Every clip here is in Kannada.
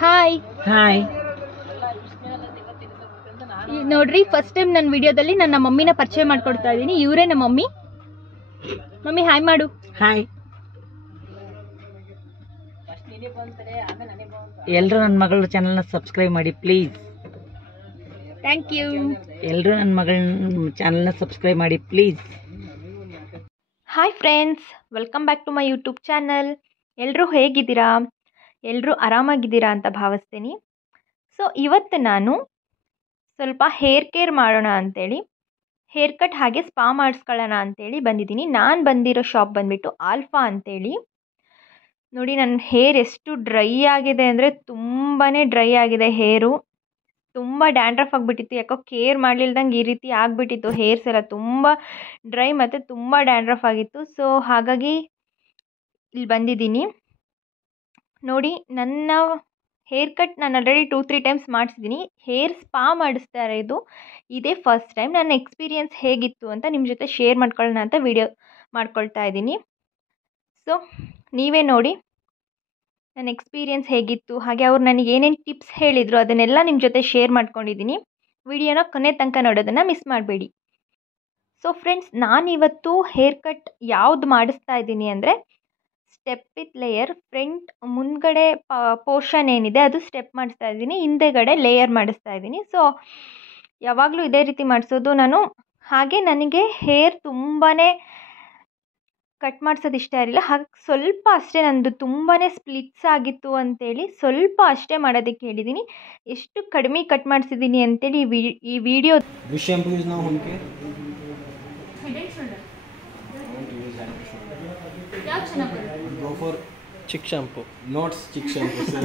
Hi hi. ನೋಡ್ರಿ, ಫಸ್ಟ್ ಟೈಮ್ ನನ್ನ ವಿಡಿಯೋದಲ್ಲಿ ನನ್ನ ಮಮ್ಮಿನ ಪರಿಚಯ ಮಾಡ್ಕೊಡ್ತಾ ಇದ್ದೀನಿ. ಇವರೇ ನಮ್ಮ ಮಮ್ಮಿ. ಮಮ್ಮಿ ಹಾಯ್ ಮಾಡು. ಹಾಯ್. ಎಲ್ಲರೂ ನನ್ನ ಮಗಳ ಚಾನಲ್ನ ಸಬ್ಸ್ಕ್ರೈಬ್ ಮಾಡಿ ಪ್ಲೀಸ್. Thank you. ಎಲ್ಲರೂ ನನ್ನ ಮಗಳ ಚಾನಲ್ನ ಸಬ್ಸ್ಕ್ರೈಬ್ ಮಾಡಿ please. Hi friends, welcome back to my YouTube channel. ಎಲ್ಲರೂ ಹೇಗಿದ್ದೀರಾ? ಎಲ್ಲರೂ ಆರಾಮಾಗಿದ್ದೀರಾ ಅಂತ ಭಾವಿಸ್ತೀನಿ. ಸೊ ಇವತ್ತು ನಾನು ಸ್ವಲ್ಪ ಹೇರ್ ಕೇರ್ ಮಾಡೋಣ ಅಂಥೇಳಿ, ಹೇರ್ ಕಟ್ ಹಾಗೆ ಸ್ಪಾ ಮಾಡಿಸ್ಕೊಳ್ಳೋಣ ಅಂಥೇಳಿ ಬಂದಿದ್ದೀನಿ. ನಾನು ಬಂದಿರೋ ಶಾಪ್ ಬಂದುಬಿಟ್ಟು ಆಲ್ಫಾ ಅಂಥೇಳಿ. ನೋಡಿ, ನನ್ನ ಹೇರ್ ಎಷ್ಟು ಡ್ರೈ ಆಗಿದೆ ಅಂದರೆ ತುಂಬಾ ಡ್ರೈ ಆಗಿದೆ ಹೇರು. ತುಂಬ ಡ್ಯಾಂಡ್ರಫ್ ಆಗಿಬಿಟ್ಟಿತ್ತು. ಯಾಕೋ ಕೇರ್ ಮಾಡಲಿಲ್ದಂಗೆ ಈ ರೀತಿ ಆಗಿಬಿಟ್ಟಿತ್ತು. ಹೇರ್ಸ್ ಎಲ್ಲ ತುಂಬ ಡ್ರೈ ಮತ್ತು ತುಂಬ ಡ್ಯಾಂಡ್ರಫ್ ಆಗಿತ್ತು. ಸೊ ಹಾಗಾಗಿ ಇಲ್ಲಿ ಬಂದಿದ್ದೀನಿ. ನೋಡಿ, ನನ್ನ ಹೇರ್ ಕಟ್ ನಾನು ಆಲ್ರೆಡಿ 2-3 ಟೈಮ್ಸ್ ಮಾಡಿಸಿದ್ದೀನಿ. ಹೇರ್ ಸ್ಪಾ ಮಾಡಿಸ್ತಾ ಇರೋದು ಇದೇ ಫಸ್ಟ್ ಟೈಮ್. ನನ್ನ ಎಕ್ಸ್ಪೀರಿಯೆನ್ಸ್ ಹೇಗಿತ್ತು ಅಂತ ನಿಮ್ಮ ಜೊತೆ ಶೇರ್ ಮಾಡ್ಕೊಳ್ಳೋಣ ಅಂತ ವಿಡಿಯೋ ಮಾಡ್ಕೊಳ್ತಾ ಇದ್ದೀನಿ. ಸೊ ನೀವೇ ನೋಡಿ ನನ್ನ ಎಕ್ಸ್ಪೀರಿಯೆನ್ಸ್ ಹೇಗಿತ್ತು, ಹಾಗೆ ಅವ್ರು ನನಗೆ ಏನೇನು ಟಿಪ್ಸ್ ಹೇಳಿದರು ಅದನ್ನೆಲ್ಲ ನಿಮ್ಮ ಜೊತೆ ಶೇರ್ ಮಾಡ್ಕೊಂಡಿದ್ದೀನಿ. ವಿಡಿಯೋನ ಕೊನೆ ತನಕ ನೋಡೋದನ್ನು ಮಿಸ್ ಮಾಡಬೇಡಿ. ಸೊ ಫ್ರೆಂಡ್ಸ್, ನಾನಿವತ್ತು ಹೇರ್ ಕಟ್ ಯಾವ್ದು ಮಾಡಿಸ್ತಾ ಇದ್ದೀನಿ ಅಂದರೆ ಸ್ಟೆಪ್ ವಿತ್ ಲೇಯರ್. ಫ್ರಂಟ್ ಮುಂದ್ಗಡೆ ಪೋರ್ಷನ್ ಏನಿದೆ ಅದು ಸ್ಟೆಪ್ ಮಾಡಿಸ್ತಾ ಇದ್ದೀನಿ, ಹಿಂದೆಗಡೆ ಲೇಯರ್ ಮಾಡಿಸ್ತಾ ಇದ್ದೀನಿ. ಸೊ ಯಾವಾಗಲೂ ಇದೇ ರೀತಿ ಮಾಡಿಸೋದು ನಾನು. ಹಾಗೆ ನನಗೆ ಹೇರ್ ತುಂಬಾ ಕಟ್ ಮಾಡಿಸೋದು ಇಷ್ಟ ಇರಲಿಲ್ಲ. ಹಾಗೆ ಸ್ವಲ್ಪ ಅಷ್ಟೇ, ನಂದು ತುಂಬಾ ಸ್ಪ್ಲಿಟ್ಸ್ ಆಗಿತ್ತು ಅಂತೇಳಿ ಸ್ವಲ್ಪ ಅಷ್ಟೇ ಮಾಡೋದಕ್ಕೆ ಹೇಳಿದ್ದೀನಿ. ಎಷ್ಟು ಕಡಿಮೆ ಕಟ್ ಮಾಡಿಸಿದ್ದೀನಿ ಅಂತೇಳಿ ಈ video. Which shampoo is now home care? Head and shoulder I want to use head and shoulder. ಯಾವ್ದು ಚೆನ್ನಾಗಿ ಬರುತ್ತೆ? Go for chick shampoo. not chick shampoo, sir.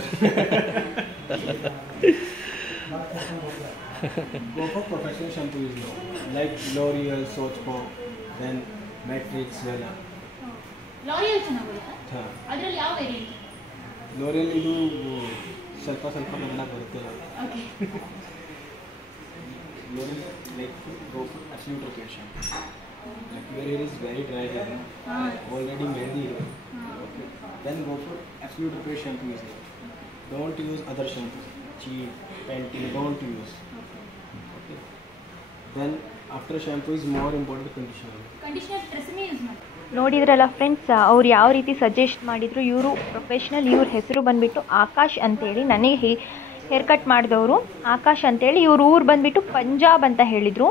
Go for professional shampoo is now. Like L'Oreal, Sochco, then Matrix, Vela. L'Oreal ಚೆನ್ನಾಗಿ ಬರುತ್ತಾ? ಹಾಂ, ಅದರಲ್ಲಿ ಯಾವ ವೇರಿಯಂಟ್? L'Oreal ಇದು ಸ್ವಲ್ಪ ಕನ್ನಡ ಬರುತ್ತೆ. Okay. L'Oreal like go for absolute repair shampoo. Like your hair is very dry hair, already mehndi hair. Okay. Then go for absolute repair shampoo is there. Don't use other shampoo. Cheap, Pantene, don't use. Okay. Then after shampoo is more important conditioner. Conditioner Tresemme use ಮಾಡಿ. ನೋಡಿದ್ರಲ್ಲ ಫ್ರೆಂಡ್ಸ್, ಅವ್ರು ಯಾವ ರೀತಿ ಸಜೆಸ್ಟ್ ಮಾಡಿದರು. ಇವರು ಪ್ರೊಫೆಷ್ನಲ್, ಇವ್ರ ಹೆಸರು ಬಂದುಬಿಟ್ಟು ಆಕಾಶ್ ಅಂತೇಳಿ. ನನಗೆ ಹೇರ್ ಕಟ್ ಮಾಡಿದವರು ಆಕಾಶ್ ಅಂತೇಳಿ. ಇವ್ರ ಊರು ಬಂದುಬಿಟ್ಟು ಪಂಜಾಬ್ ಅಂತ ಹೇಳಿದರು.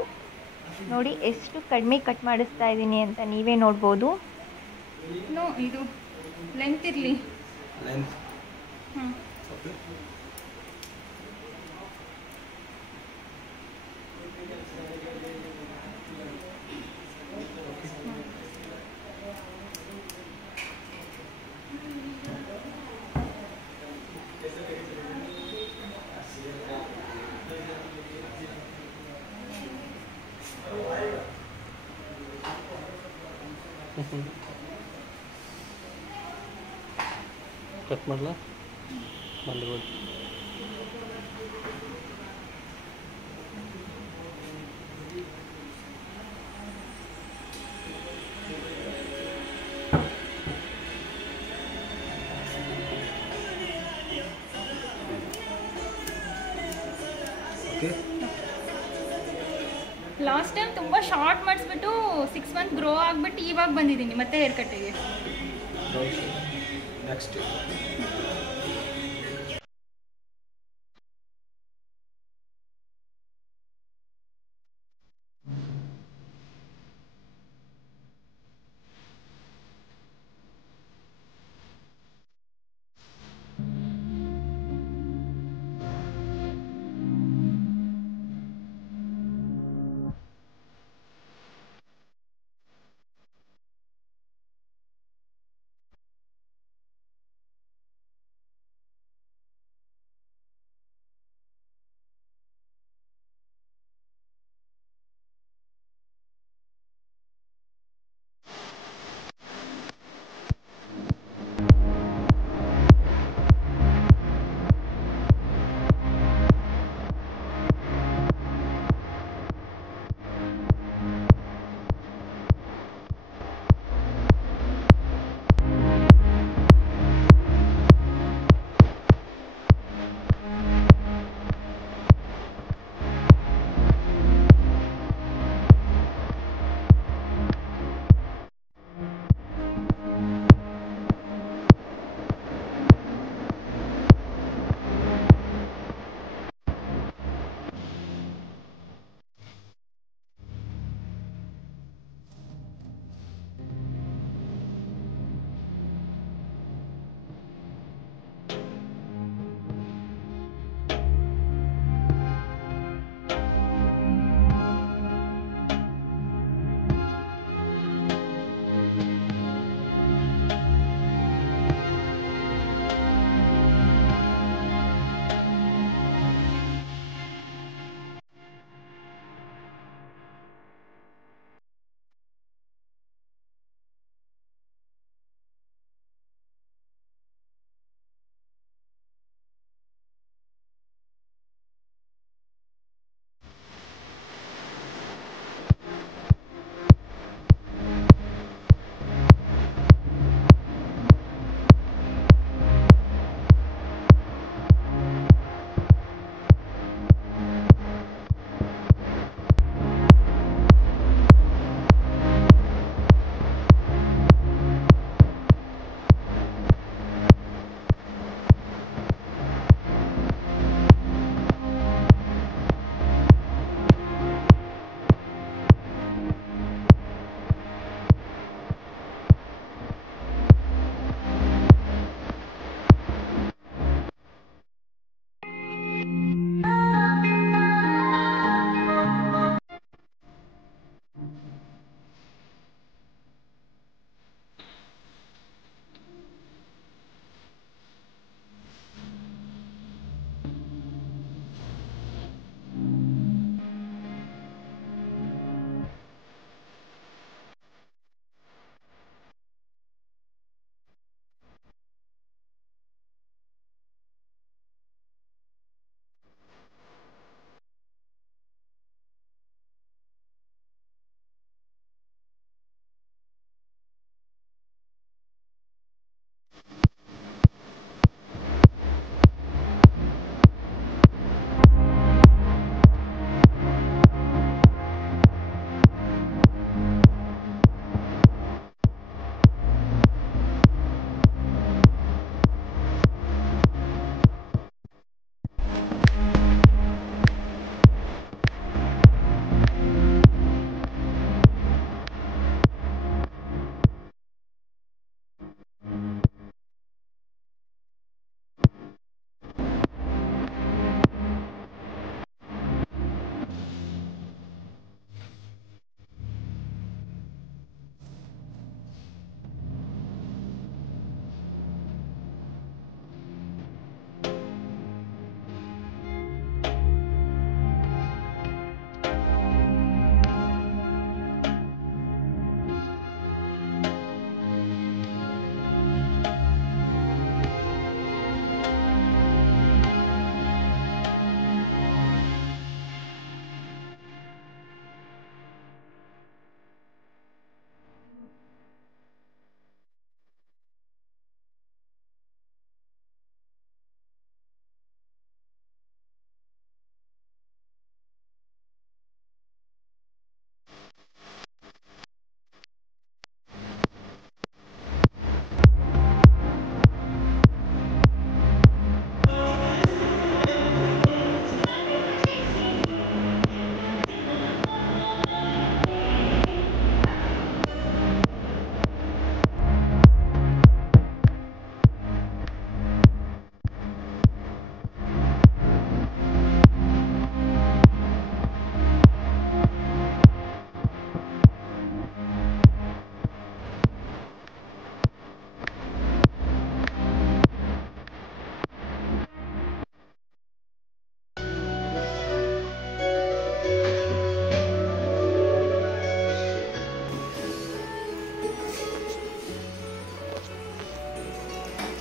ನೋಡಿ ಎಷ್ಟು ಕಡಿಮೆ ಕಟ್ ಮಾಡಿಸ್ತಾ ಇದ್ದೀನಿ ಅಂತ ನೀವೇ ನೋಡ್ಬೋದು. ಇದು ಲೆಂತ್ ಇರಲಿ. Length. Okay. ಕಟ್ ಮಾಡಲಾ? ಬಂದ್ಬೋದು. Okay. ಲಾಸ್ಟ್ ಟೈಮ್ ತುಂಬ ಶಾರ್ಟ್ ಮಾಡಿಸ್ಬಿಟ್ಟು 6 ಮಂತ್ ಗ್ರೋ ಆಗಿಬಿಟ್ಟು ಇವಾಗ ಬಂದಿದ್ದೀನಿ ಮತ್ತೆ ಹೇರ್ ಕಟ್ಟಿಗೆ. Next.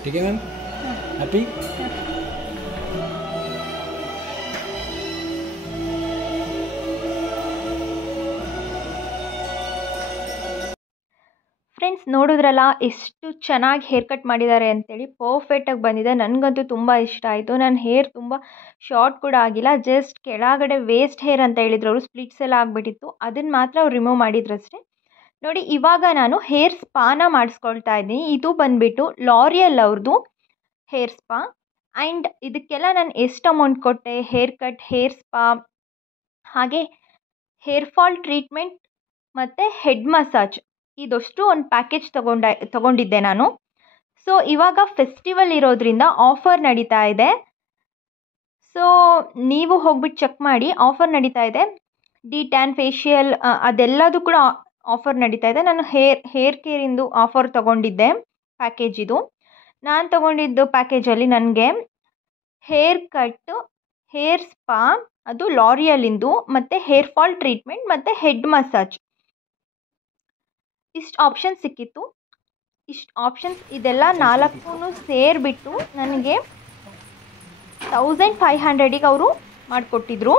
ठीक है मैम, हैप्पी? ಫ್ರೆಂಡ್ಸ್ ನೋಡಿದ್ರಲ್ಲ ಎಷ್ಟು ಚೆನ್ನಾಗಿ ಹೇರ್ ಕಟ್ ಮಾಡಿದ್ದಾರೆ ಅಂತೇಳಿ, ಪರ್ಫೆಕ್ಟಾಗಿ ಬಂದಿದೆ. ನನಗಂತೂ ತುಂಬ ಇಷ್ಟ ಆಯಿತು. ನನ್ನ ಹೇರ್ ತುಂಬ ಶಾರ್ಟ್ ಕೂಡ ಆಗಿಲ್ಲ, ಜಸ್ಟ್ ಕೆಳಗಡೆ ವೇಸ್ಟ್ ಹೇರ್ ಅಂತ ಹೇಳಿದ್ರು ಅವರು, ಸ್ಪ್ಲಿಟ್ಸ್ ಎಲ್ಲ ಆಗಿಬಿಟ್ಟಿತ್ತು, ಅದನ್ನು ಮಾತ್ರ ಅವ್ರು ರಿಮೂವ್ ಮಾಡಿದ್ರಷ್ಟೇ. ನೋಡಿ ಇವಾಗ ನಾನು ಹೇರ್ ಸ್ಪಾನ ಮಾಡಿಸ್ಕೊಳ್ತಾ ಇದ್ದೀನಿ. ಇದು ಬಂದುಬಿಟ್ಟು ಲಾರಿಯಲ್ ಅವ್ರದ್ದು ಹೇರ್ ಸ್ಪಾ. ಆ್ಯಂಡ್ ಇದಕ್ಕೆಲ್ಲ ನಾನು ಎಷ್ಟು ಅಮೌಂಟ್ ಕೊಟ್ಟೆ, ಹೇರ್ ಕಟ್, ಹೇರ್ ಸ್ಪಾ, ಹಾಗೆ ಹೇರ್ ಫಾಲ್ ಟ್ರೀಟ್ಮೆಂಟ್ ಮತ್ತು ಹೆಡ್ ಮಸಾಜ್, ಇದಷ್ಟು ಒಂದು ಪ್ಯಾಕೇಜ್ ತಗೊಂಡಿದ್ದೆ ನಾನು. ಸೊ ಇವಾಗ ಫೆಸ್ಟಿವಲ್ ಇರೋದ್ರಿಂದ ಆಫರ್ ನಡೀತಾ ಇದೆ. ಸೊ ನೀವು ಹೋಗ್ಬಿಟ್ಟು ಚೆಕ್ ಮಾಡಿ, ಆಫರ್ ನಡೀತಾ ಇದೆ. ಡಿ-ಟ್ಯಾನ್, ಫೇಶಿಯಲ್ ಅದೆಲ್ಲದೂ ಕೂಡ ಆಫರ್ ನಡೀತಾ ಇದೆ. ನಾನು ಹೇರ್ ಕೇರಿಂದು ಆಫರ್ ತಗೊಂಡಿದ್ದೆ ಪ್ಯಾಕೇಜ್ ಇದು. ನಾನು ತಗೊಂಡಿದ್ದು ಪ್ಯಾಕೇಜಲ್ಲಿ ನನಗೆ ಹೇರ್ ಕಟ್ಟು, ಹೇರ್ ಸ್ಪಾ, ಅದು ಲಾರಿಯಲಿಂದು, ಮತ್ತು ಹೇರ್ ಫಾಲ್ ಟ್ರೀಟ್ಮೆಂಟ್ ಮತ್ತು ಹೆಡ್ ಮಸಾಜ್, ಇಷ್ಟು ಆಪ್ಷನ್ಸ್ ಸಿಕ್ಕಿತ್ತು. ಇಷ್ಟು ಆಪ್ಷನ್ಸ್ ಇದೆಲ್ಲ 4 ಸೇರಿಬಿಟ್ಟು ನನಗೆ 1500ಗೆ ಅವರು ಮಾಡಿಕೊಟ್ಟಿದ್ರು.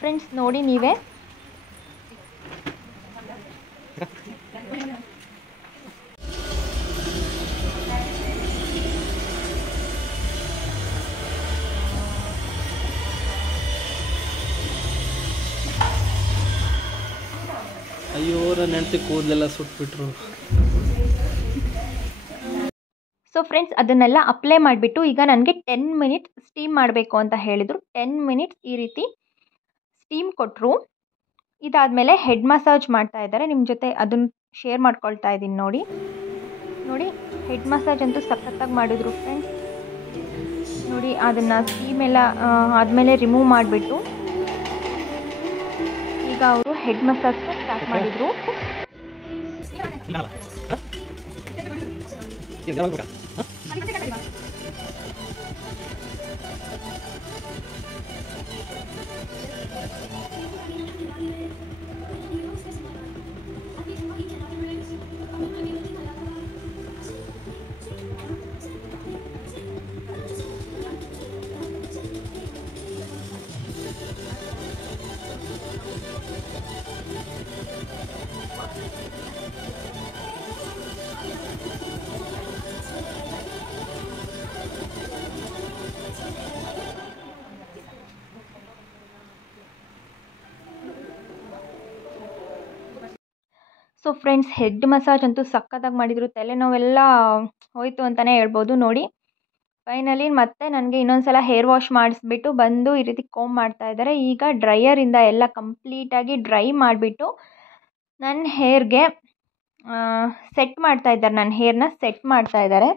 ಫ್ರೆಂಡ್ಸ್ ನೋಡಿ ನೀವೇ. ಅಯ್ಯೋ ನನ್ನ ಹೆಂಡತಿ ಕೂದಲೆಲ್ಲ ಸುಟ್ಬಿಟ್ರು. ಸೊ ಫ್ರೆಂಡ್ಸ್ ಅದನ್ನೆಲ್ಲ ಅಪ್ಲೈ ಮಾಡಿಬಿಟ್ಟು ಈಗ ನನಗೆ 10 ಮಿನಿಟ್ಸ್ ಸ್ಟೀಮ್ ಮಾಡಬೇಕು ಅಂತ ಹೇಳಿದರು. 10 ಮಿನಿಟ್ಸ್ ಈ ರೀತಿ ಸ್ಟೀಮ್ ಕೊಟ್ಟರು. ಇದಾದಮೇಲೆ ಹೆಡ್ ಮಸಾಜ್ ಮಾಡ್ತಾ ಇದ್ದಾರೆ. ನಿಮ್ಮ ಜೊತೆ ಅದನ್ನು ಶೇರ್ ಮಾಡ್ಕೊಳ್ತಾ ಇದ್ದೀನಿ ನೋಡಿ. ಹೆಡ್ ಮಸಾಜ್ ಅಂತೂ ಸಖತ್ತಾಗಿ ಮಾಡಿದ್ರು ಫ್ರೆಂಡ್ಸ್. ನೋಡಿ ಅದನ್ನು ಸ್ಟೀಮ್ ಎಲ್ಲ ಆದಮೇಲೆ ರಿಮೂವ್ ಮಾಡಿಬಿಟ್ಟು ಈಗ ಅವರು ಹೆಡ್ ಮಸಾಜ್ ಸ್ಟಾರ್ಟ್ ಮಾಡಿದರು. ಸೊ ಫ್ರೆಂಡ್ಸ್ ಹೆಡ್ ಮಸಾಜ್ ಅಂತೂ ಸಕ್ಕತ್ತಾಗಿ ಮಾಡಿದರು. ತಲೆನೋವೆಲ್ಲ ಹೋಯಿತು ಅಂತಲೇ ಹೇಳ್ಬೋದು. ನೋಡಿ ಫೈನಲಿ ಮತ್ತೆ ನನಗೆ ಇನ್ನೊಂದು ಸಲ ಹೇರ್ ವಾಶ್ ಮಾಡಿಸ್ಬಿಟ್ಟು ಬಂದು ಈ ರೀತಿ ಕೋಂಬ್ ಮಾಡ್ತಾ ಇದ್ದಾರೆ. ಈಗ ಡ್ರೈಯರಿಂದ ಎಲ್ಲ ಕಂಪ್ಲೀಟಾಗಿ ಡ್ರೈ ಮಾಡಿಬಿಟ್ಟು ನನ್ನ ಹೇರ್ಗೆ ಸೆಟ್ ಮಾಡ್ತಾ ಇದ್ದಾರೆ. ನನ್ನ ಹೇರ್ನ ಸೆಟ್ ಮಾಡ್ತಾ ಇದ್ದಾರೆ.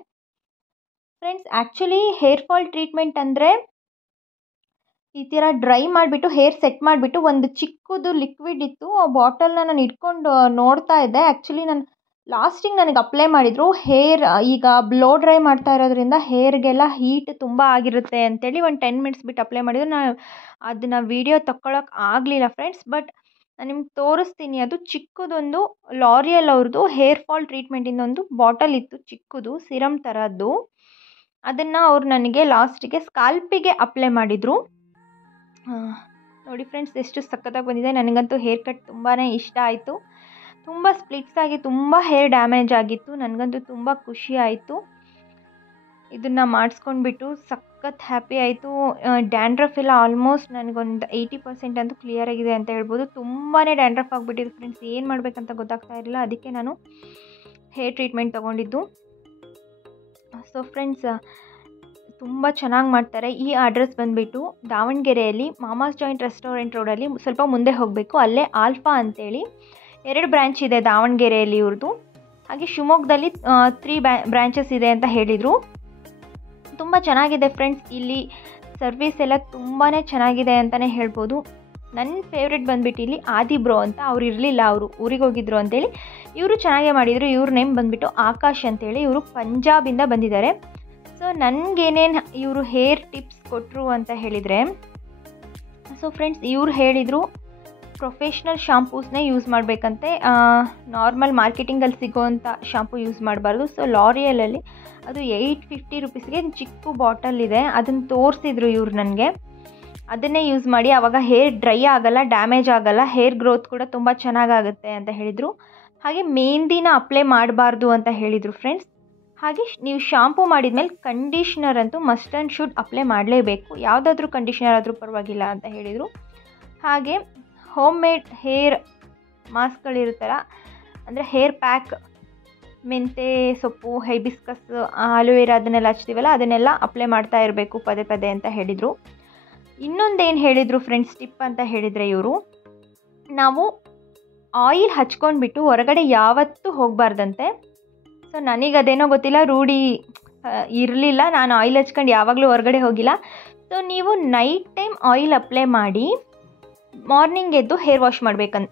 Friends actually hair fall treatment ಅಂದರೆ ಈ ಥರ ಡ್ರೈ ಮಾಡಿಬಿಟ್ಟು ಹೇರ್ ಸೆಟ್ ಮಾಡಿಬಿಟ್ಟು ಒಂದು ಚಿಕ್ಕದು ಲಿಕ್ವಿಡ್ ಇತ್ತು, ಆ ಬಾಟಲ್ನ ನಾನು ಇಟ್ಕೊಂಡು ನೋಡ್ತಾ ಇದ್ದೆ. ಆ್ಯಕ್ಚುಲಿ ನಾನು ಲಾಸ್ಟಿಗೆ ನನಗೆ ಅಪ್ಲೈ ಮಾಡಿದರು. ಹೇರ್ ಈಗ ಬ್ಲೋ ಡ್ರೈ ಮಾಡ್ತಾ ಇರೋದ್ರಿಂದ ಹೇರ್ಗೆಲ್ಲ ಹೀಟ್ ತುಂಬ ಆಗಿರುತ್ತೆ ಅಂತೇಳಿ ಒಂದು 10 ಮಿನಿಟ್ಸ್ ಬಿಟ್ಟು ಅಪ್ಲೈ ಮಾಡಿದ್ರು. ನಾನು ಅದನ್ನು ವೀಡಿಯೋ ತಗೊಳಕ್ಕೆ ಆಗಲಿಲ್ಲ ಫ್ರೆಂಡ್ಸ್, ಬಟ್ ನಾನು ನಿಮ್ಗೆ ತೋರಿಸ್ತೀನಿ. ಅದು ಚಿಕ್ಕದೊಂದು ಲಾರಿಯಲ್ ಅವ್ರದ್ದು ಹೇರ್ ಫಾಲ್ ಟ್ರೀಟ್ಮೆಂಟಿಂದ ಒಂದು ಬಾಟಲ್ ಇತ್ತು, ಚಿಕ್ಕದು ಸಿರಮ್ ಥರದ್ದು. ಅದನ್ನು ಅವ್ರು ನನಗೆ ಲಾಸ್ಟಿಗೆ ಸ್ಕಾಲ್ಪಿಗೆ ಅಪ್ಲೈ ಮಾಡಿದರು. ನೋಡಿ ಫ್ರೆಂಡ್ಸ್ ಎಷ್ಟು ಸಖತ್ತಾಗಿ ಬಂದಿದೆ. ನನಗಂತೂ ಹೇರ್ ಕಟ್ ತುಂಬಾ ಇಷ್ಟ ಆಯಿತು. ತುಂಬ ಸ್ಪ್ಲಿಟ್ಸ್ ಆಗಿ ತುಂಬ ಹೇರ್ ಡ್ಯಾಮೇಜ್ ಆಗಿತ್ತು. ನನಗಂತೂ ತುಂಬ ಖುಷಿ ಆಯಿತು. ಇದನ್ನು ಮಾಡಿಸ್ಕೊಂಡ್ಬಿಟ್ಟು ಸಖತ್ ಹ್ಯಾಪಿ ಆಯಿತು. ಡ್ಯಾಂಡ್ರಫ್ ಎಲ್ಲ ಆಲ್ಮೋಸ್ಟ್ ನನಗೊಂದು 80% ಅಂತೂ ಕ್ಲಿಯರ್ ಆಗಿದೆ ಅಂತ ಹೇಳ್ಬೋದು. ತುಂಬಾ ಡ್ಯಾಂಡ್ರಫ್ ಆಗಿಬಿಟ್ಟಿದೆ ಫ್ರೆಂಡ್ಸ್, ಏನು ಮಾಡಬೇಕಂತ ಗೊತ್ತಾಗ್ತಾ ಇರಲಿಲ್ಲ. ಅದಕ್ಕೆ ನಾನು ಹೇರ್ ಟ್ರೀಟ್ಮೆಂಟ್ ತೊಗೊಂಡಿದ್ದು. ಸೊ ಫ್ರೆಂಡ್ಸ್ ತುಂಬ ಚೆನ್ನಾಗಿ ಮಾಡ್ತಾರೆ. ಈ ಅಡ್ರೆಸ್ ಬಂದುಬಿಟ್ಟು ದಾವಣಗೆರೆಯಲ್ಲಿ ಮಾಮಾಸ್ ಜಾಯಿಂಟ್ ರೆಸ್ಟೋರೆಂಟ್ ರೋಡಲ್ಲಿ ಸ್ವಲ್ಪ ಮುಂದೆ ಹೋಗಬೇಕು. ಅಲ್ಲೇ ಆಲ್ಫಾ ಅಂತೇಳಿ 2 ಬ್ರ್ಯಾಂಚ್ ಇದೆ ದಾವಣಗೆರೆಯಲ್ಲಿ ಇವ್ರದ್ದು. ಹಾಗೆ ಶಿವಮೊಗ್ಗದಲ್ಲಿ 3 ಬ್ರ್ಯಾಂಚಸ್ ಇದೆ ಅಂತ ಹೇಳಿದರು. ತುಂಬ ಚೆನ್ನಾಗಿದೆ ಫ್ರೆಂಡ್ಸ್. ಇಲ್ಲಿ ಸರ್ವಿಸ್ ಎಲ್ಲ ತುಂಬಾ ಚೆನ್ನಾಗಿದೆ ಅಂತಲೇ ಹೇಳ್ಬೋದು. ನನ್ನ ಫೇವ್ರೆಟ್ ಬಂದುಬಿಟ್ಟು ಇಲ್ಲಿ ಆದಿಬ್ರೋ ಅಂತ, ಅವ್ರು ಇರಲಿಲ್ಲ, ಅವರು ಊರಿಗೆ ಹೋಗಿದ್ರು ಅಂತೇಳಿ. ಇವರು ಚೆನ್ನಾಗೇ ಮಾಡಿದರು. ಇವ್ರ ನೇಮ್ ಬಂದುಬಿಟ್ಟು ಆಕಾಶ್ ಅಂತೇಳಿ. ಇವರು ಪಂಜಾಬಿಂದ ಬಂದಿದ್ದಾರೆ. ಸೊ ನನಗೇನೇನು ಇವರು ಹೇರ್ ಟಿಪ್ಸ್ ಕೊಟ್ಟರು ಅಂತ ಹೇಳಿದರೆ, ಸೊ ಫ್ರೆಂಡ್ಸ್ ಇವ್ರು ಹೇಳಿದರು ಪ್ರೊಫೆಷ್ನಲ್ ಶಾಂಪೂಸ್ನೇ ಯೂಸ್ ಮಾಡಬೇಕಂತೆ. ನಾರ್ಮಲ್ ಮಾರ್ಕೆಟಿಂಗಲ್ಲಿ ಸಿಗೋವಂಥ ಶಾಂಪೂ ಯೂಸ್ ಮಾಡಬಾರ್ದು. ಸೊ ಲಾರಿಯಲಲ್ಲಿ ಅದು 850 ರುಪೀಸ್ಗೆ ಚಿಕ್ಕ ಬಾಟಲ್ ಇದೆ, ಅದನ್ನು ತೋರಿಸಿದ್ರು ಇವ್ರು ನನಗೆ. ಅದನ್ನೇ ಯೂಸ್ ಮಾಡಿ, ಆವಾಗ ಹೇರ್ ಡ್ರೈ ಆಗಲ್ಲ, ಡ್ಯಾಮೇಜ್ ಆಗಲ್ಲ, ಹೇರ್ ಗ್ರೋತ್ ಕೂಡ ತುಂಬ ಚೆನ್ನಾಗಾಗುತ್ತೆ ಅಂತ ಹೇಳಿದರು. ಹಾಗೆ ಮೆಹಂದಿನ ಅಪ್ಲೈ ಮಾಡಬಾರ್ದು ಅಂತ ಹೇಳಿದರು ಫ್ರೆಂಡ್ಸ್. ಹಾಗೆ ನೀವು ಶಾಂಪೂ ಮಾಡಿದ್ಮೇಲೆ ಕಂಡೀಷ್ನರ್ ಅಂತೂ ಮಸ್ಟ್ ಆ್ಯಂಡ್ ಶುಡ್ ಅಪ್ಲೈ ಮಾಡಲೇಬೇಕು, ಯಾವುದಾದ್ರೂ ಕಂಡೀಷ್ನರ್ ಆದರೂ ಪರವಾಗಿಲ್ಲ ಅಂತ ಹೇಳಿದರು. ಹಾಗೆ ಹೋಮ್ ಮೇಡ್ ಹೇರ್ ಮಾಸ್ಕ್ಗಳಿರುತ್ತಲ್ಲ, ಅಂದರೆ ಹೇರ್ ಪ್ಯಾಕ್, ಮೆಂತೆ ಸೊಪ್ಪು, ಹೈಬಿಸ್ಕಸ್, ಆಲೋವೆರಾ ಅದನ್ನೆಲ್ಲ ಹಚ್ತೀವಲ್ಲ, ಅದನ್ನೆಲ್ಲ ಅಪ್ಲೈ ಮಾಡ್ತಾ ಇರಬೇಕು ಪದೇ ಪದೇ ಅಂತ ಹೇಳಿದರು. ಇನ್ನೊಂದೇನು ಹೇಳಿದರು ಫ್ರೆಂಡ್ಸ್ ಟಿಪ್ ಅಂತ ಹೇಳಿದರೆ ಇವರು, ನಾವು ಆಯಿಲ್ ಹಚ್ಕೊಂಡ್ಬಿಟ್ಟು ಹೊರಗಡೆ ಯಾವತ್ತೂ ಹೋಗಬಾರ್ದಂತೆ. ಸೊ ನನಗದೇನೋ ಗೊತ್ತಿಲ್ಲ, ರೂಢಿ ಇರಲಿಲ್ಲ, ನಾನು ಆಯಿಲ್ ಹಚ್ಕೊಂಡು ಯಾವಾಗಲೂ ಹೊರಗಡೆ ಹೋಗಿಲ್ಲ. ಸೊ ನೀವು ನೈಟ್ ಟೈಮ್ ಆಯಿಲ್ ಅಪ್ಲೈ ಮಾಡಿ ಮಾರ್ನಿಂಗ್ ಎದ್ದು ಹೇರ್ ವಾಶ್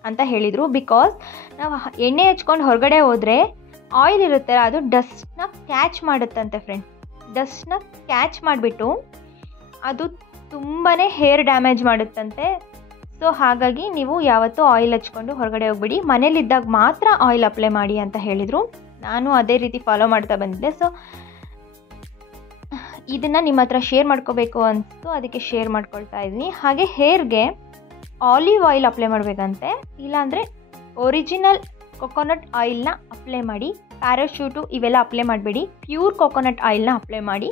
ಅಂತ ಹೇಳಿದರು. ಬಿಕಾಸ್ ನಾವು ಎಣ್ಣೆ ಹಚ್ಕೊಂಡು ಹೊರಗಡೆ ಹೋದರೆ ಆಯಿಲ್ ಇರುತ್ತೆ, ಅದು ಡಸ್ಟ್ನ ಕ್ಯಾಚ್ ಮಾಡುತ್ತಂತೆ ಫ್ರೆಂಡ್. ಡಸ್ಟ್ನ ಕ್ಯಾಚ್ ಮಾಡಿಬಿಟ್ಟು ಅದು ತುಂಬಾ ಹೇರ್ ಡ್ಯಾಮೇಜ್ ಮಾಡುತ್ತಂತೆ. ಸೊ ಹಾಗಾಗಿ ನೀವು ಯಾವತ್ತೂ ಆಯಿಲ್ ಹಚ್ಕೊಂಡು ಹೊರಗಡೆ ಹೋಗ್ಬಿಡಿ, ಮನೇಲಿದ್ದಾಗ ಮಾತ್ರ ಆಯಿಲ್ ಅಪ್ಲೈ ಮಾಡಿ ಅಂತ ಹೇಳಿದರು. ನಾನು ಅದೇ ರೀತಿ ಫಾಲೋ ಮಾಡ್ತಾ ಬಂದಿದ್ದೆ. ಸೊ ಇದನ್ನು ನಿಮ್ಮ ಹತ್ರ ಶೇರ್ ಮಾಡ್ಕೋಬೇಕು ಅನಿಸ್ತು, ಅದಕ್ಕೆ ಶೇರ್ ಮಾಡ್ಕೊಳ್ತಾ ಇದ್ದೀನಿ. ಹಾಗೆ ಹೇರ್ಗೆ ಆಲಿವ್ ಆಯಿಲ್ ಅಪ್ಲೈ ಮಾಡಬೇಕಂತೆ, ಇಲ್ಲಾಂದರೆ ಒರಿಜಿನಲ್ ಕೊಕೊನಟ್ ಆಯಿಲ್ನ ಅಪ್ಲೈ ಮಾಡಿ. ಪ್ಯಾರಾಶೂಟು ಇವೆಲ್ಲ ಅಪ್ಲೈ ಮಾಡಬೇಡಿ, ಪ್ಯೂರ್ ಕೊಕೊನಟ್ ಆಯಿಲ್ನ ಅಪ್ಲೈ ಮಾಡಿ,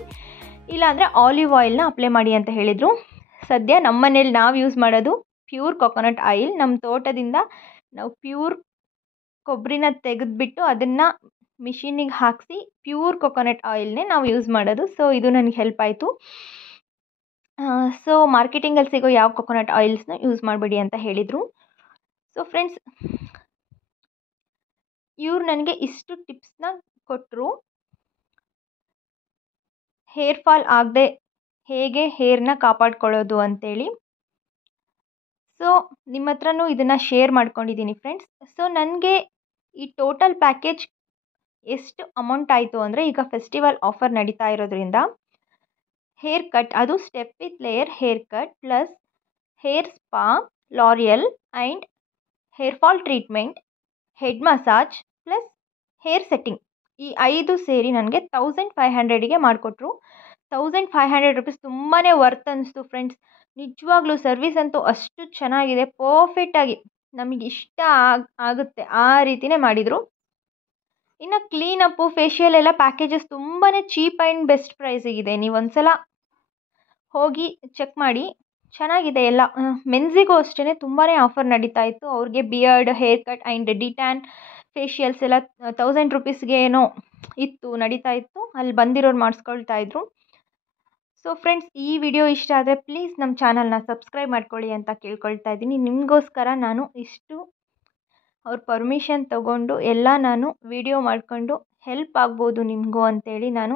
ಇಲ್ಲಾಂದರೆ ಆಲಿವ್ ಆಯಿಲ್ನ ಅಪ್ಲೈ ಮಾಡಿ ಅಂತ ಹೇಳಿದರು. ಸದ್ಯ ನಮ್ಮ ಮನೇಲಿ ನಾವು ಯೂಸ್ ಮಾಡೋದು ಪ್ಯೂರ್ ಕೊಕೊನಟ್ ಆಯಿಲ್. ನಮ್ಮ ತೋಟದಿಂದ ನಾವು ಪ್ಯೂರ್ ಕೊಬ್ಬರಿನ ತೆಗೆದುಬಿಟ್ಟು ಅದನ್ನು ಮಿಷಿನಿಗೆ ಹಾಕಿಸಿ ಪ್ಯೂರ್ ಕೊಕೊನಟ್ ಆಯಿಲ್ನೇ ನಾವು ಯೂಸ್ ಮಾಡೋದು. ಸೊ ಇದು ನನಗೆ ಹೆಲ್ಪ್ ಆಯಿತು. ಸೊ ಮಾರ್ಕೆಟಿಂಗಲ್ಲಿ ಸಿಗೋ ಯಾವ ಕೊಕೊನಟ್ ಆಯಿಲ್ಸ್ನ ಯೂಸ್ ಮಾಡಬೇಡಿ ಅಂತ ಹೇಳಿದರು. ಸೊ ಫ್ರೆಂಡ್ಸ್, ಇವ್ರು ನನಗೆ ಇಷ್ಟು ಟಿಪ್ಸ್ನ ಕೊಟ್ಟರು, ಹೇರ್ ಫಾಲ್ ಆಗದೆ ಹೇಗೆ ಹೇರ್ನ ಕಾಪಾಡ್ಕೊಳ್ಳೋದು ಅಂತೇಳಿ. ಸೊ ನಿಮ್ಮ ಹತ್ರನೂ ಇದನ್ನು ಶೇರ್ ಮಾಡ್ಕೊಂಡಿದ್ದೀನಿ ಫ್ರೆಂಡ್ಸ್. ಸೊ ನನಗೆ ಈ ಟೋಟಲ್ ಪ್ಯಾಕೇಜ್ ಎಷ್ಟು ಅಮೌಂಟ್ ಆಯಿತು ಅಂದರೆ, ಈಗ ಫೆಸ್ಟಿವಲ್ ಆಫರ್ ನಡೀತಾ ಇರೋದ್ರಿಂದ ಹೇರ್ ಕಟ್, ಅದು step with layer hair cut plus hair spa, L'Oreal and hair fall treatment, head massage plus hair setting, ಈ 5 ಸೇರಿ ನನಗೆ 1500ಗೆ ಮಾಡಿಕೊಟ್ರು. 1500 ರುಪೀಸ್ ತುಂಬಾ ವರ್ತ್ ಅನಿಸ್ತು ಫ್ರೆಂಡ್ಸ್. ನಿಜವಾಗ್ಲೂ ಸರ್ವಿಸ್ ಅಂತೂ ಅಷ್ಟು ಚೆನ್ನಾಗಿದೆ, ಪರ್ಫೆಕ್ಟಾಗಿ ನಮಗೆ ಇಷ್ಟ ಆಗುತ್ತೆ ಆ ರೀತಿಯೇ ಮಾಡಿದರು. ಇನ್ನು ಕ್ಲೀನಪ್ಪು, ಫೇಶಿಯಲ್ ಎಲ್ಲ ಪ್ಯಾಕೇಜಸ್ ತುಂಬಾ ಚೀಪ್ ಆ್ಯಂಡ್ ಬೆಸ್ಟ್ ಪ್ರೈಸಿಗಿದೆ. ನೀವು ಒಂದ್ಸಲ ಹೋಗಿ ಚೆಕ್ ಮಾಡಿ, ಚೆನ್ನಾಗಿದೆ ಎಲ್ಲ. ಮೆನ್ಸಿಗೂ ಅಷ್ಟೇ ತುಂಬಾ ಆಫರ್ ನಡೀತಾ ಇತ್ತು. ಅವ್ರಿಗೆ beard, hair cut and de-tan facials ಎಲ್ಲ 1000 ರುಪೀಸ್ಗೆ ಏನೋ ಇತ್ತು, ನಡೀತಾ ಇತ್ತು. ಅಲ್ಲಿ ಬಂದಿರೋರು ಮಾಡಿಸ್ಕೊಳ್ತಾ ಇದ್ರು. ಸೊ ಫ್ರೆಂಡ್ಸ್, ಈ ವಿಡಿಯೋ ಇಷ್ಟ ಆದರೆ ಪ್ಲೀಸ್ ನಮ್ಮ ಚಾನಲ್ನ ಸಬ್ಸ್ಕ್ರೈಬ್ ಮಾಡ್ಕೊಳ್ಳಿ ಅಂತ ಕೇಳ್ಕೊಳ್ತಾ ಇದ್ದೀನಿ. ನಿಮಗೋಸ್ಕರ ನಾನು ಇಷ್ಟು ಅವ್ರ ಪರ್ಮಿಷನ್ ತೊಗೊಂಡು ಎಲ್ಲ ನಾನು ವಿಡಿಯೋ ಮಾಡಿಕೊಂಡು ಹೆಲ್ಪ್ ಆಗ್ಬೋದು ನಿಮಗೂ ಅಂತೇಳಿ ನಾನು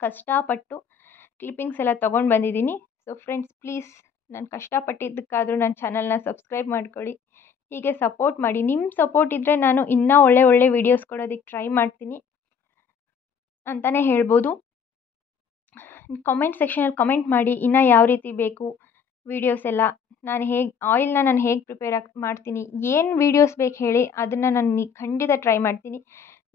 ಕಷ್ಟಪಟ್ಟು ಕ್ಲಿಪ್ಪಿಂಗ್ಸ್ ಎಲ್ಲ ತೊಗೊಂಡು ಬಂದಿದ್ದೀನಿ. ಸೊ ಫ್ರೆಂಡ್ಸ್, ಪ್ಲೀಸ್ ನಾನು ಕಷ್ಟಪಟ್ಟಿದ್ದಕ್ಕಾದರೂ ನನ್ನ ಚಾನಲ್ನ ಸಬ್ಸ್ಕ್ರೈಬ್ ಮಾಡ್ಕೊಳ್ಳಿ, ಹೀಗೆ ಸಪೋರ್ಟ್ ಮಾಡಿ. ನಿಮ್ಮ ಸಪೋರ್ಟ್ ಇದ್ದರೆ ನಾನು ಇನ್ನೂ ಒಳ್ಳೆ ವೀಡಿಯೋಸ್ ಕೊಡೋದಕ್ಕೆ ಟ್ರೈ ಮಾಡ್ತೀನಿ ಅಂತಲೇ ಹೇಳ್ಬೋದು. ಕಾಮೆಂಟ್ ಸೆಕ್ಷನಲ್ಲಿ ಕಮೆಂಟ್ ಮಾಡಿ, ಇನ್ನೂ ಯಾವ ರೀತಿ ಬೇಕು ವೀಡಿಯೋಸ್ ಎಲ್ಲ, ನಾನು ಹೇಗೆ ಪ್ರಿಪೇರ್ ಮಾಡ್ತೀನಿ, ಏನು ವೀಡಿಯೋಸ್ ಬೇಕು ಹೇಳಿ, ಅದನ್ನು ನಾನು ಖಂಡಿತ ಟ್ರೈ ಮಾಡ್ತೀನಿ.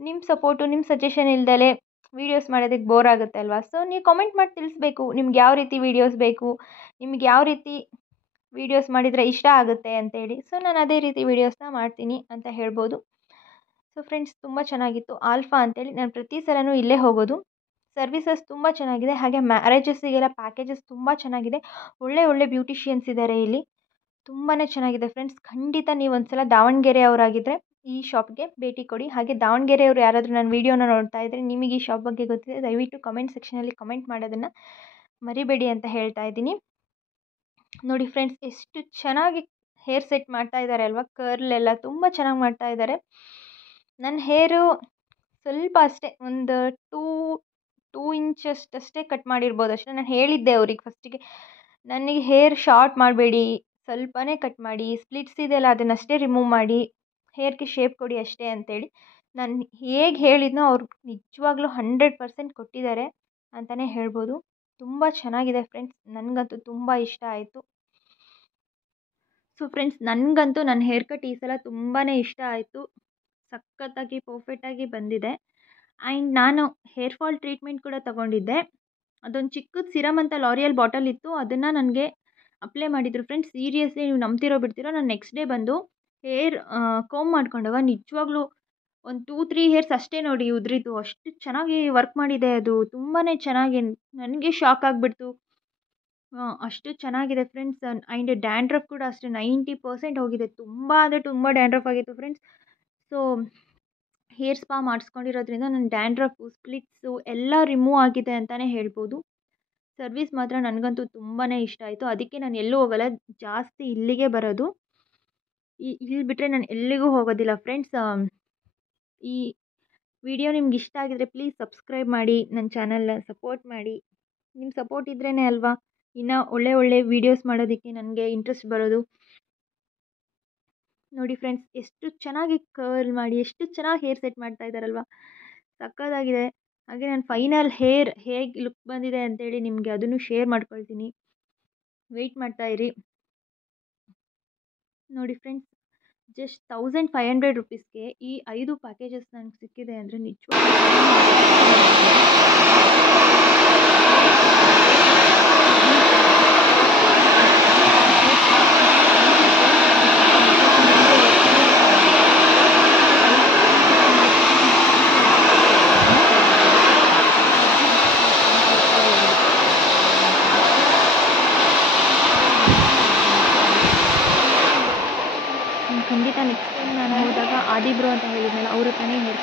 ನಿಮ್ಮ ಸಪೋರ್ಟು, ನಿಮ್ಮ ಸಜೆಷನ್ ಇಲ್ದಲೇ ವೀಡಿಯೋಸ್ ಮಾಡೋದಕ್ಕೆ ಬೋರ್ ಆಗುತ್ತೆ ಅಲ್ವಾ. ಸೊ ನೀವು ಕಾಮೆಂಟ್ ಮಾಡಿ ತಿಳಿಸ್ಬೇಕು, ನಿಮ್ಗೆ ಯಾವ ರೀತಿ ವೀಡಿಯೋಸ್ ಬೇಕು, ನಿಮ್ಗೆ ಯಾವ ರೀತಿ ವೀಡಿಯೋಸ್ ಮಾಡಿದರೆ ಇಷ್ಟ ಆಗುತ್ತೆ ಅಂತೇಳಿ. ಸೊ ನಾನು ಅದೇ ರೀತಿ ವೀಡಿಯೋಸ್ನ ಮಾಡ್ತೀನಿ ಅಂತ ಹೇಳ್ಬೋದು. ಸೊ ಫ್ರೆಂಡ್ಸ್, ತುಂಬ ಚೆನ್ನಾಗಿತ್ತು. ಆಲ್ಫಾ ಅಂತೇಳಿ, ನಾನು ಪ್ರತಿ ಸಲನೂ ಇಲ್ಲೇ ಹೋಗೋದು. ಸರ್ವಿಸಸ್ ತುಂಬ ಚೆನ್ನಾಗಿದೆ. ಹಾಗೆ ಮ್ಯಾರೇಜಸ್ಸಿಗೆಲ್ಲ ಪ್ಯಾಕೇಜಸ್ ತುಂಬ ಚೆನ್ನಾಗಿದೆ. ಒಳ್ಳೆ ಬ್ಯೂಟಿಷಿಯನ್ಸ್ ಇದ್ದಾರೆ ಇಲ್ಲಿ, ತುಂಬಾ ಚೆನ್ನಾಗಿದೆ ಫ್ರೆಂಡ್ಸ್. ಖಂಡಿತ ನೀವು ಒಂದ್ಸಲ ದಾವಣಗೆರೆ ಅವರಾಗಿದ್ದರೆ ಈ ಶಾಪ್ಗೆ ಭೇಟಿ ಕೊಡಿ. ಹಾಗೆ ದಾವಣಗೆರೆಯವರು ಯಾರಾದರೂ ನನ್ನ ವೀಡಿಯೋನ ನೋಡ್ತಾ ಇದ್ದರೆ, ನಿಮಗೆ ಈ ಶಾಪ್ ಬಗ್ಗೆ ಗೊತ್ತಿದೆ, ದಯವಿಟ್ಟು ಕಮೆಂಟ್ ಸೆಕ್ಷನಲ್ಲಿ ಕಮೆಂಟ್ ಮಾಡೋದನ್ನು ಮರಿಬೇಡಿ ಅಂತ ಹೇಳ್ತಾ ಇದ್ದೀನಿ. ನೋಡಿ ಫ್ರೆಂಡ್ಸ್, ಎಷ್ಟು ಚೆನ್ನಾಗಿ ಹೇರ್ ಸೆಟ್ ಮಾಡ್ತಾ ಇದ್ದಾರೆ ಅಲ್ವಾ. ಕರ್ಲೆಲ್ಲ ತುಂಬ ಚೆನ್ನಾಗಿ ಮಾಡ್ತಾ ಇದ್ದಾರೆ. ನನ್ನ ಹೇರು ಸ್ವಲ್ಪ ಅಷ್ಟೇ, ಒಂದು 2 ಇಂಚಷ್ಟೇ ಕಟ್ ಮಾಡಿರ್ಬೋದು ಅಷ್ಟೇ. ನಾನು ಹೇಳಿದ್ದೆ ಅವ್ರಿಗೆ ಫಸ್ಟಿಗೆ, ನನಗೆ ಹೇರ್ ಶಾರ್ಟ್ ಮಾಡಬೇಡಿ, ಸ್ವಲ್ಪನೇ ಕಟ್ ಮಾಡಿ, ಸ್ಪ್ಲಿಟ್ಸ್ ಇದೆಯಲ್ಲ ಅದನ್ನಷ್ಟೇ ರಿಮೂವ್ ಮಾಡಿ, ಹೇರ್ಗೆ ಶೇಪ್ ಕೊಡಿ ಅಷ್ಟೇ ಅಂತೇಳಿ ನಾನು ಹೇಗೆ ಹೇಳಿದ್ನೋ ಅವ್ರು ನಿಜವಾಗ್ಲೂ 100% ಕೊಟ್ಟಿದ್ದಾರೆ ಅಂತಲೇ ಹೇಳ್ಬೋದು. ತುಂಬ ಚೆನ್ನಾಗಿದೆ ಫ್ರೆಂಡ್ಸ್, ನನಗಂತೂ ತುಂಬ ಇಷ್ಟ ಆಯಿತು. ಸೊ ಫ್ರೆಂಡ್ಸ್, ನನಗಂತೂ ನನ್ನ ಹೇರ್ ಕಟ್ ಈ ಸಲ ತುಂಬಾ ಇಷ್ಟ ಆಯಿತು. ಸಖತ್ತಾಗಿ ಪರ್ಫೆಕ್ಟಾಗಿ ಬಂದಿದೆ. ಆ್ಯಂಡ್ ನಾನು ಹೇರ್ ಫಾಲ್ ಟ್ರೀಟ್ಮೆಂಟ್ ಕೂಡ ತೊಗೊಂಡಿದ್ದೆ. ಅದೊಂದು ಚಿಕ್ಕದು ಸಿರಮ್ ಅಂತ ಲಾರಿಯಲ್ ಬಾಟಲ್ ಇತ್ತು, ಅದನ್ನು ನನಗೆ ಅಪ್ಲೈ ಮಾಡಿದರು ಫ್ರೆಂಡ್ಸ್. ಸೀರಿಯಸ್ಲಿ ನೀವು ನಂಬ್ತಿರೋ ಬಿಡ್ತಿರೋ, ನಾನು ನೆಕ್ಸ್ಟ್ ಡೇ ಬಂದು ಹೇರ್ ಕೋಂಬ್ ಮಾಡ್ಕೊಂಡಾಗ ನಿಜವಾಗ್ಲೂ ಒಂದು 2-3 ಹೇರ್ಸ್ ಅಷ್ಟೇ ನೋಡಿ ಉದುರಿದ್ದು. ಅಷ್ಟು ಚೆನ್ನಾಗಿ ವರ್ಕ್ ಮಾಡಿದೆ ಅದು, ತುಂಬಾ ಚೆನ್ನಾಗಿ. ನನಗೆ ಶಾಕ್ ಆಗಿಬಿಡ್ತು, ಅಷ್ಟು ಚೆನ್ನಾಗಿದೆ ಫ್ರೆಂಡ್ಸ್. ಆ್ಯಂಡ್ ಡ್ಯಾಂಡ್ರಫ್ ಕೂಡ ಅಷ್ಟೇ 90% ಹೋಗಿದೆ. ತುಂಬ ಅಂದರೆ ತುಂಬ ಡ್ಯಾಂಡ್ರಫ್ ಆಗಿತ್ತು ಫ್ರೆಂಡ್ಸ್. ಸೊ ಹೇರ್ ಸ್ಪಾ ಮಾಡಿಸ್ಕೊಂಡಿರೋದ್ರಿಂದ ನನ್ನ ಡ್ಯಾಂಡ್ರಫು, ಸ್ಪ್ಲಿಟ್ಸು ಎಲ್ಲ ರಿಮೂವ್ ಆಗಿದೆ ಅಂತಲೇ ಹೇಳ್ಬೋದು. ಸರ್ವಿಸ್ ಮಾತ್ರ ನನಗಂತೂ ತುಂಬಾ ಇಷ್ಟ ಆಯಿತು. ಅದಕ್ಕೆ ನಾನು ಎಲ್ಲೂ ಹೋಗಲ್ಲ, ಜಾಸ್ತಿ ಇಲ್ಲಿಗೆ ಬರೋದು. ಇಲ್ಲಿ ಬಿಟ್ಟರೆ ನಾನು ಎಲ್ಲಿಗೂ ಹೋಗೋದಿಲ್ಲ ಫ್ರೆಂಡ್ಸ್. ಈ ವಿಡಿಯೋ ನಿಮ್ಗೆ ಇಷ್ಟ ಆಗಿದರೆ ಪ್ಲೀಸ್ ಸಬ್ಸ್ಕ್ರೈಬ್ ಮಾಡಿ, ನನ್ನ ಚಾನಲ್ನ ಸಪೋರ್ಟ್ ಮಾಡಿ. ನಿಮ್ಮ ಸಪೋರ್ಟ್ ಇದ್ರೇ ಅಲ್ವಾ ಇನ್ನು ಒಳ್ಳೆ ವೀಡಿಯೋಸ್ ಮಾಡೋದಕ್ಕೆ ನನಗೆ ಇಂಟ್ರೆಸ್ಟ್ ಬರೋದು. ನೋಡಿ ಫ್ರೆಂಡ್ಸ್, ಎಷ್ಟು ಚೆನ್ನಾಗಿ ಕರ್ಲ್ ಮಾಡಿ, ಎಷ್ಟು ಚೆನ್ನಾಗಿ ಹೇರ್ ಸೆಟ್ ಮಾಡ್ತಾ ಇದ್ದಾರಲ್ವ, ಸಕ್ಕತ್ತಾಗಿದೆ. ಹಾಗೆ ನಾನು ಫೈನಲ್ ಹೇರ್ ಹೇಗೆ ಲುಕ್ ಬಂದಿದೆ ಅಂತೇಳಿ ನಿಮಗೆ ಅದನ್ನು ಶೇರ್ ಮಾಡ್ಕೊಳ್ತೀನಿ. ವೆಯ್ಟ್ ಮಾಡ್ತಾ ಇರಿ. ನೋಡಿ ಫ್ರೆಂಡ್ಸ್, ಜಸ್ಟ್ 1500 ರುಪೀಸ್ಗೆ ಈ 5 ಪ್ಯಾಕೇಜಸ್ ನನಗೆ ಸಿಕ್ಕಿದೆ ಅಂದರೆ ನಿಜವಾಗ್ಲೂ ಖಂಡಿತ ನೆಕ್ಸ್ಟ್ ಟೈಮ್ ನಾನು ಹೋದಾಗ ಆದಿಬ್ರು ಅಂತ ಹೇಳಿದ್ನಲ್ಲ, ಅವ್ರ ಹತ್ರನೇ ಹೇರ್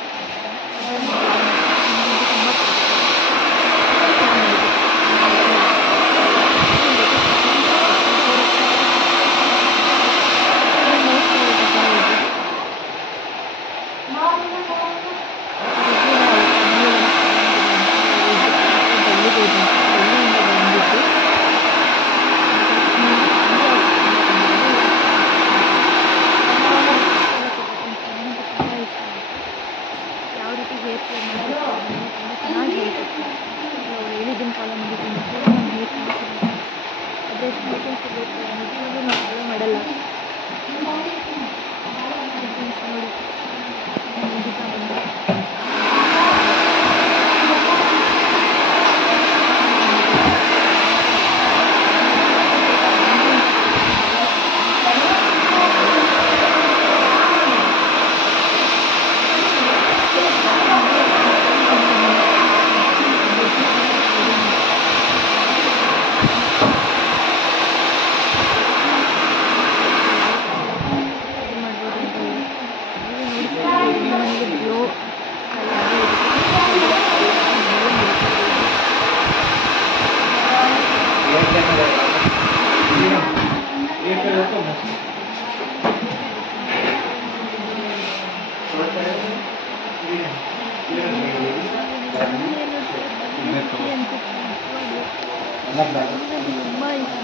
ಯಾವ ರೀತಿ ಹೇರ್ ಕೇರ್ ಮಾಡಬೇಕು ತುಂಬ ಚೆನ್ನಾಗಿ ಹೇಳ್ಕೊಡ್ತೀನಿ. ಹೇಳಿದ್ದೀನಿ ಫಾಲೋ ಮಾಡಿದ್ದೀನಿ, ನಾನು ಹೇರ್ ಚೆನ್ನಾಗಿ ಅದೇ ಸ್ಮೂತಿಂಗ್ ಸಿಗಬೇಕು. ನಿಜವಾಗ್ಲೂ ನಾವು ಫಾಲೋ ಮಾಡಲ್ಲ ನೋಡಿ. ಮುಗಿತಾ ಬಂದು ತುಂಬ ಇಷ್ಟ